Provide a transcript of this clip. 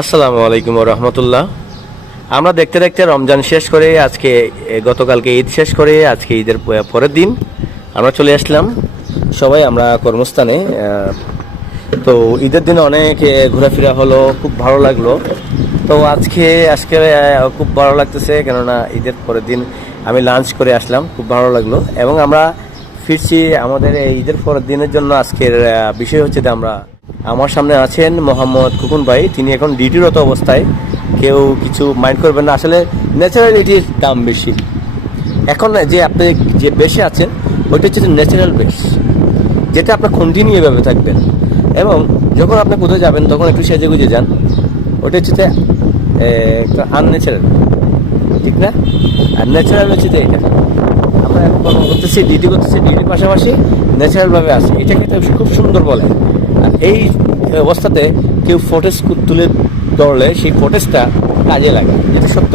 আসসালামু আলাইকুম রহমতুল্লাহ। আমরা দেখতে দেখতে রমজান শেষ করে আজকে গতকালকে ঈদ শেষ করে আজকে ঈদের পরের দিন আমরা চলে আসলাম সবাই আমরা কর্মস্থানে। তো ঈদের দিনে অনেক ঘোরাফেরা হলো, খুব ভালো লাগলো। তো আজকে আজকে খুব ভালো লাগতেছে, কেননা ঈদের পরের দিন আমি লাঞ্চ করে আসলাম, খুব ভালো লাগলো। এবং আমরা ফিরছি আমাদের এই ঈদের পরের দিনের জন্য। আজকের বিষয় হচ্ছে যে আমরা আমার সামনে আছেন মোহাম্মদ খুকুন ভাই, তিনি এখন ডিউটিরত অবস্থায়। কেউ কিছু মাইন্ড করবেন না, আসলে ন্যাচারালিটির দাম বেশি এখন। যে আপনি যে বেশে আছেন ওইটা হচ্ছে ন্যাচারাল বেশ, যেটা আপনার কন্টিনিউ এভাবে থাকবেন। এবং যখন আপনি কোথাও যাবেন তখন একটু সেজে গুজে যান, ওটা হচ্ছে আনন্যাচারাল, ঠিক না? আর ন্যাচারাল হচ্ছে যে এটা আমরা এখন কর্ম করতেছি, ডিউটি করতেছি, ডিউটির পাশাপাশি ন্যাচারালভাবে আছে, এটাকে খুব সুন্দর বলে। আর এই অবস্থাতে কেউ ফটেজ তুলে ধরলে সেই ফটেজটা কাজে লাগে, এটা সত্য।